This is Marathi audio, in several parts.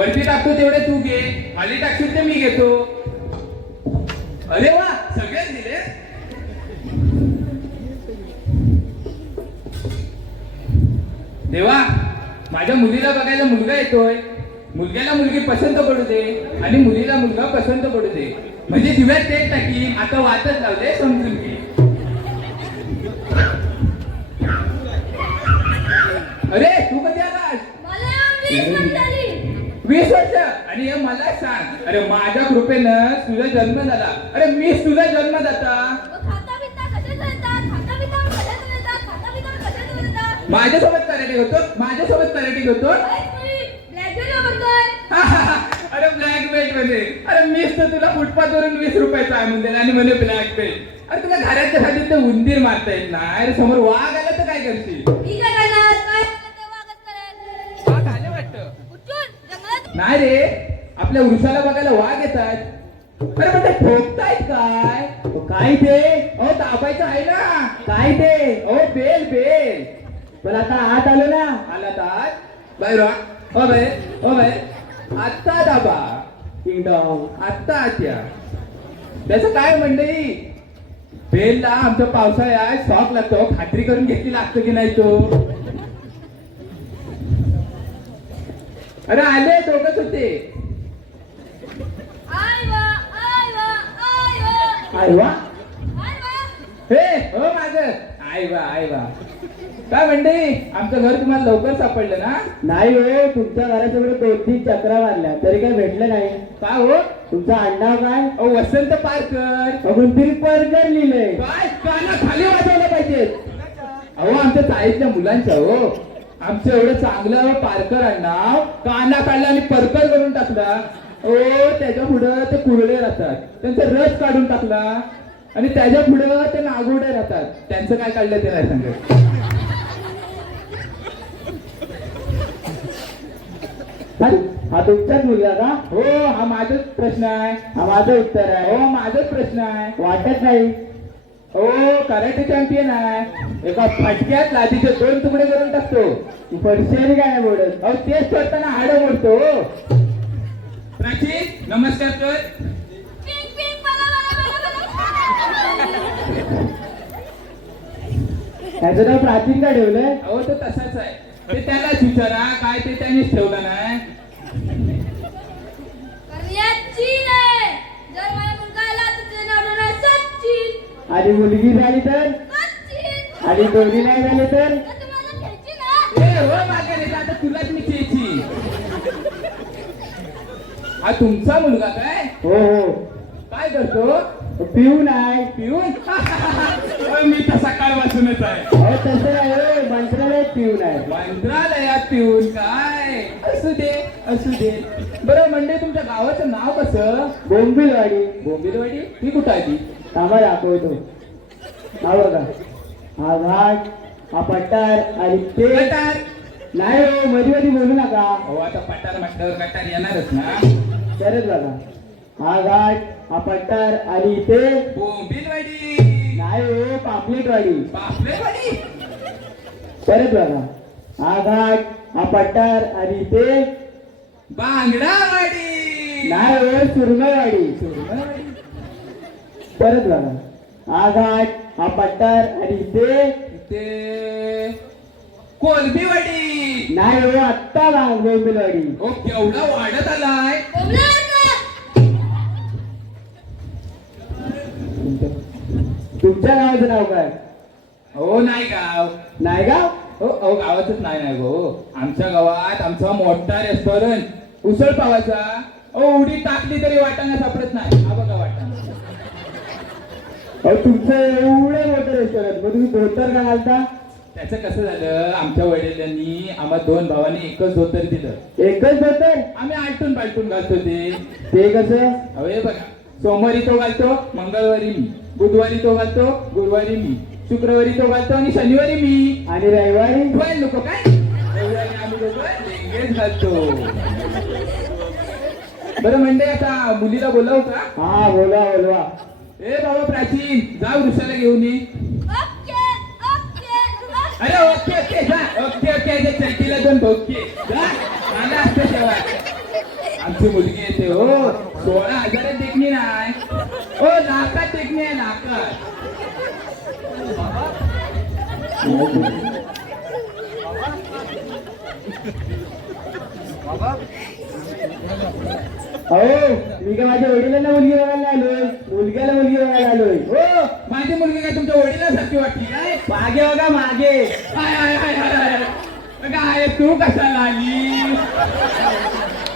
वरती टाकतो तेवढे तू घे, खाली टाकशील ते मी घेतो. अरे वा, सगळेच दिले. देवा, माझ्या मुलीला बघायला मुलगा येतोय. मुलग्याला मुलगी पसंत पडू दे आणि मुलीला मुलगा पसंत पडू दे. म्हणजे दिव्यात तेच टाकी आता वाटच लावले समजून घे. अरे तू कधी आलास? 20 वर्ष. आणि हे मला सांग, अरे माझ्या कृपेनं तुझा जन्म झाला. अरे मीच तुझा जन्मदाता. माझ्यासोबत कराटे होतो, माझ्यासोबत कराटे होतो. अरे ब्लॅक बेल्ट मध्ये. अरे मीच तर तुला फुटपाथ वरून 20 रुपयाचा आणून दिला आणि म्हणे ब्लॅक बेल्ट. अरे तुला घराच्या खाली तर उंदीर मारता येत नाही. अरे समोर वाघ आला तर काय करशील? वाघ आले वाटतं. नाही रे, आपल्या वृक्षाला बघायला वाघ येतात. अरे पण ते ठोकतायत काय? काय ते? अहो दाबायचं आहे ना. काय ते? अहो बेल बेल. पण आता आत आलो ना. आला तर आत बाहेर. हो बाहेर, हो बाहेर. आत्ता दाबा किंगडम. आत्ता आत या. त्याचं काय मंडळी, बेलला आमच्या पावसाळ्यात शॉक लागतो. खात्री करून घेतली लागतो की नाही तो. अरे आले दोघच होते. आय वा हे हो माझं. आय वा काय म्हणते, आमचं घर तुम्हाला लवकर सापडलं ना? नाही हो, तुमच्या घरासमोर 2-3 चक्रा मारल्या तरी काही भेटलं नाही. का हो? तुमचं आडनाव काय? वसंत पारकर. कोणतरी परकर लिहिलंय. काय काना खाली वाजवलं पाहिजे. अहो आमच्या चाळीतल्या मुलांच्या हो, आमचं एवढं चांगलं पारकर आडनाव काना काढला आणि परकर करून टाकला. ओ त्याच्या पुढं ते कुरडे राहतात, त्यांचा रस काढून टाकला. आणि त्याच्या पुढं ते नागोडे राहतात, त्यांचं काय काढलं ते नाही सांगत. हा तुमचाच मुलगा का? हो हा माझाच प्रश्न आहे. हा माझं उत्तर आहे. हो माझाच प्रश्न आहे. वाटत नाही. हो कराटे चॅम्पियन आहे. एका फटक्यात लादीचे 2 तुकडे करून टाकतो. पडशेरी काय नाही बोलत. अहो तेच करताना हाडं मोडतो. प्राची नमस्कार कर. त्याचं नाव प्राचीन का ठेवलंय? अहो तो तसाच आहे. ते त्यालाच विचारा, काय ते त्यांनीच ठेवलं नाही. आणि मुलगी झाली तर? आणि दोन्ही नाही झाले तर? हो मागे आता तुलाच मी चेची. हा तुमचा मुलगा काय? हो हो. काय करतो? पिऊन आहे. पिऊन? मी तर सकाळपासूनच आहे. अहो तसं नाही हो, मंत्रालयात पिऊन आहे. मंत्रालयात पिऊन काय? असू दे असू दे. बरं म्हणजे तुमच्या गावाचं नाव कसं? बोंबिलवाडी. बोंबिलवाडी? ती कुठं आहे ती? थांबा दाखवतो. हा बघा, हा घाट, हा पठार आणि ते कटार. नाही हो, मध्ये मध्ये बोलू नका. हो आता पठार म्हटल्यावर कटार येणारच ना. तरच बघा, हा घाट, हा पठार आणि ते बोंबिलवाडी. नाही हो, पापलेटवाडी. पापलेटवाडी. परत बघा, हा घाट, हा पठार आणि ते बांगडावाडी. नाही हो, सुरमईवाडी. सुरमईवाडी. परत बघा, हा घाट, हा पठार आणि ते कोलबीवाडी. नाही हो, आत्ता बोंबिलवाडी. हो केवढा वाढत आलाय. तुमच्या गावाचं नाव काय? हो नाही गाव. नाही गाव? हो अहो गावातच नाही गो. आमच्या गावात आमचा मोठा रेस्टॉरंट उसळ पावाचा. उडी टाकली तरी वाटाणा सापडत नाही. हा बघा वाटाणा. अहो तुमचं एवढं मोठं रेस्टॉरंट, मग तुम्ही धोतर का घालता? त्याचं कसं झालं, आमच्या वडिलांनी आम्हा 2 भावांनी एकच धोतर दिलं. एकच धोतर? आम्ही आलटून पालटून घालतो ते. ते कसं? अहो हे बघा, सोमवारी तो घालतो, मंगळवारी मी, बुधवारी तो घालतो, गुरुवारी मी, शुक्रवारी तो घालतो आणि शनिवारी मी. आणि रविवारी? लोक काय रविवारी आम्ही लोक लेंगेच घालतो. बरं म्हणजे आता मुलीला बोलावू का? हा बोलवा बोलवा. ए बाबा प्राचीन, जा वृषाला घेऊन ये. अरे ओके ओके जा. ओके ओके चलतीला 2 ठोके जा. मला असतं तेव्हा. आमची मुलगी येते हो 16,000 देखणी नाही हो लाखात देखणी आहे लाखात हो मी काय माझ्या वडिलांना मुलगी बघायला आलोय मुलग्याला मुलगी बघायला आलोय हो माझी मुलगी काय तुमच्या वडिलांसारखी वाटली काय मागे बघा मागे हाय हाय हाय हाय काय तू कशाला आली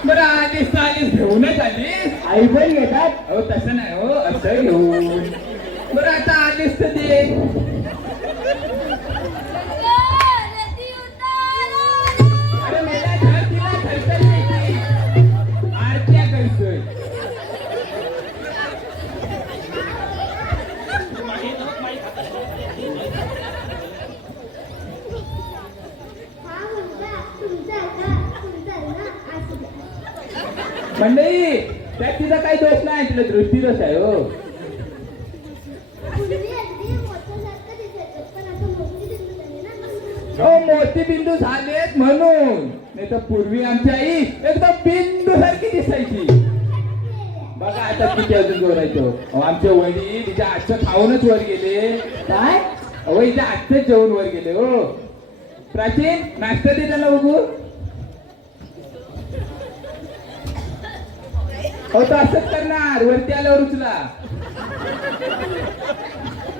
बरं आलीस घेऊनच आलीस आई पण घेतात हो तसं नाही हो असं घेऊन बरं आता आलीस तर दे अरे मेला घर तिला खर्च नाही आरत्या करतोय मंडळी त्यात तिचा काही दोष नाही तिला दृष्टी दोष आहे हो हो मोतीबिंदू झालेत म्हणून नाही तर पूर्वी आमची आई एकदम बिंदू सारखी दिसायची बघा आता किती अजून जोरायचो अहो, आमचे वडील तिच्या आजचं खाऊनच वर गेले काय अहो हिच्या आजच जेवण वर गेले हो प्राचीन नाश्ता दे त्यांना बघू हो तो असंच करणार वरती आल्यावर उचला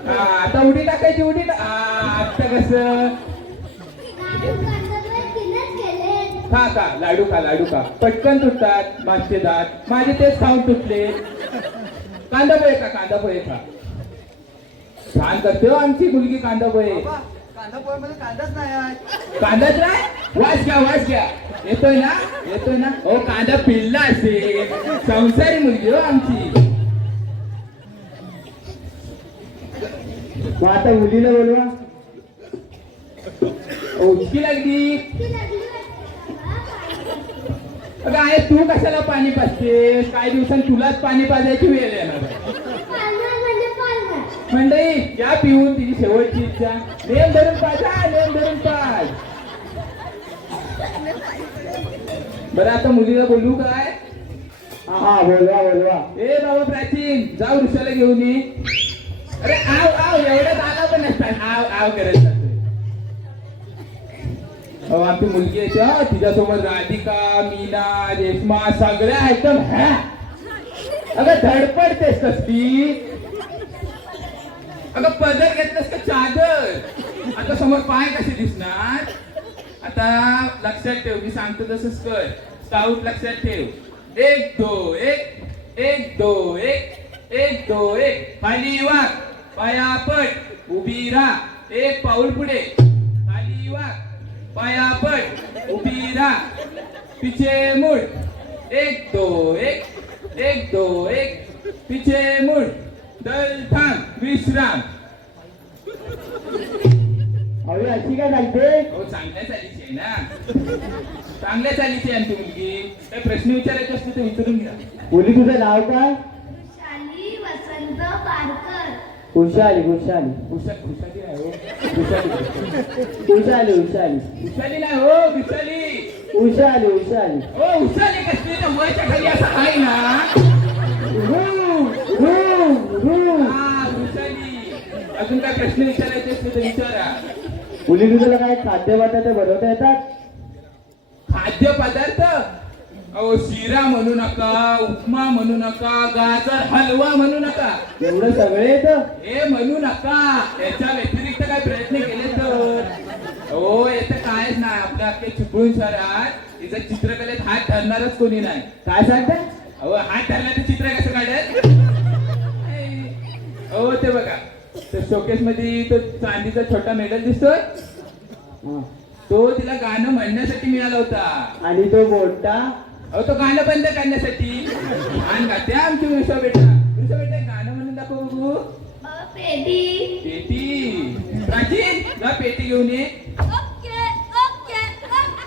हा आता उडी टाकायची आता कसं खा लाडू खा पटकन तुटतात मागचे दात माझे तेच खाऊन तुटले कांदा पोहे खा छान करते हो आमची मुलगी कांदा पोहे कांदाच नाही वास घ्या येतोय ना हो कांदा पिळला असेल संसारी मुलगी हो आमची मग आता मुलीला बोलवा उचकी लागली अगं आहे तू कशाला पाणी पाजतेस काही दिवसांनी तुलाच पाणी पाजायची वेळ येणार मंडळी या पिऊन तिची शेवटची इच्छा नेम धरून पाज बरं आता मुलीला बोलू काय हा बोलवा ए बाबा प्राचीन जाऊ वृषाला घेऊन ये अरे आव एवढ्यात आला पण नसतात आव करत जातोय अहो आमची मुलगी येते हा तिच्यासोबत राधिका मीना रेश्मा सगळ्या एकदम अगं धडपडतेस कसली अगं पदर घेतलंस का चादर आता समोर पाय कसे दिसणार आता लक्षात ठेव मी सांगतो तसंच कर साऊथ लक्षात ठेव 1 2 1 2 1 2 1 खाली वाक पायापट उभी राहा एक पाऊल पुढे खाली वाक पायापट उभी राहा पिछे मुड 1 2 1 2 1 पिछे मुड दल थांब विश्राम अरे अशी काय सांगते हो चांगल्या चालीची आहे ना चांगल्या चालीची आहे आमची मुलगी काही प्रश्न विचारायचे असते तर विचारून घ्या मुली तुझं नाव काय शाली वसंत पारकर खुशाली खुशाली आहे हो खुशाली नाही हो विशाली हो उशाली कसली तर वरच्या खाली असं आहे ना हा विशाली अजून काय प्रश्न विचारायचे असते तर विचारा मुली तुझ्याला काय खाद्यपदार्थ बनवता येतात खाद्यपदार्थ अहो शिरा म्हणू नका उपमा म्हणू नका गाजर हलवा म्हणू नका एवढं सगळे येतं हे म्हणू नका याच्या व्यतिरिक्त काय प्रयत्न केले तर हो येतं कायच नाही आपल्या अख्खे चिपळूण शहरात तिचं चित्रकलेत हात धरणारच कोणी नाही काय सांगता अहो हात धरला तर चित्र कसं काढत हो ते बघा तर शोकेस मध्ये तो चांदीचा छोटा मेडल दिसतोय हा. तो तिला गाणं म्हणण्यासाठी मिळाला होता आणि तो मोठा अहो तो गाणं बंद करण्यासाठी आणि गाते आमची वृषा बेटा गाणं म्हणून दाखव बघू पेटी पेटी प्राचीन जा पेटी घेऊन ये ओके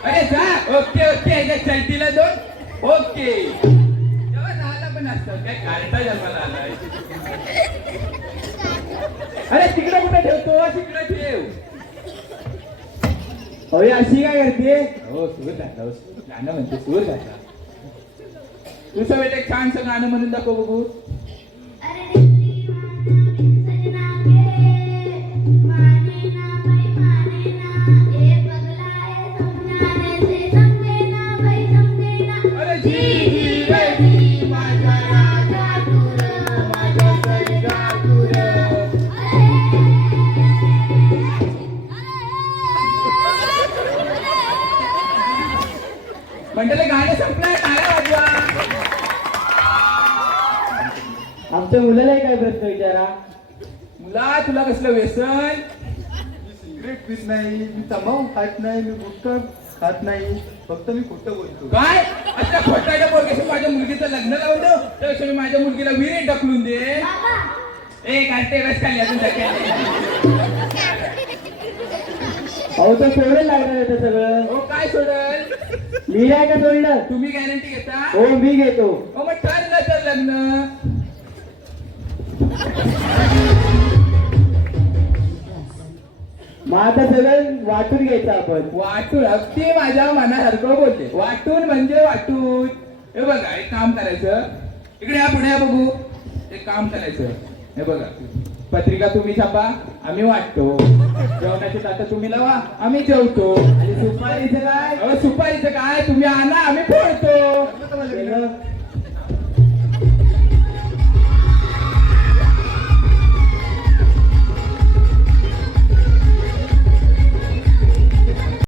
अरे जा ओके चलतीला दोन ओके तेव्हा झाला पण असतं काय कार्टा जन्माला आलाय अरे तिकडे कुठे ठेवतो तिकडे ठेव अरे अशी काय करते हो सूर घातला गाणं म्हणते सूर घातला तुझं वेळ एक छानसं गाणं म्हणून दाखव बघू. अरे दिल्ली माना बिन सजना के माने ना भाई माने ना ए पगला है समझाने से समझे ना भाई समझे ना अरे जी जी रे जी माझा राजा तुर माझा सर्जा तुर. मंडळी गाणं संपलंय, टाळ्या वाजवा. आमच्या मुलाला काय प्रश्न विचारा. मुला तुला कसलं व्यसन? सिगरेट पीत नाही, मी तंबाखू खात नाही, मी गुटखा खात नाही, फक्त मी खोटं बोलतो. काय आता खोटाच्या पोरग्याशी माझ्या मुलगीचं लग्न लावून देऊ, त्यापेक्षा मी माझ्या मुलगीला विहिरीत ढकलून दे. बाबा ए काय टेरेस खाली अजून ढकल. अहो तर सोडेल लागणार आहे ते सगळं. हो काय सोडल? मी नाही का सोडलं. तुम्ही गॅरंटी घेता? हो मी घेतो. हो मग ठरलं तर लग्न. मग आता सगळं वाटून घ्यायचं आपण. वाटून अगदी माझ्या मनासारखं बोलते. वाटून म्हणजे वाटून. हे बघा एक काम करायचं, इकडे या पुढे या बघू. एक काम करायचं, हे बघा पत्रिका तुम्ही छापा, आम्ही वाटतो. जेवणाची ताटं तुम्ही लावा, आम्ही जेवतो. आणि सुपारीचं काय. सुपारीचं काय तुम्ही आणा,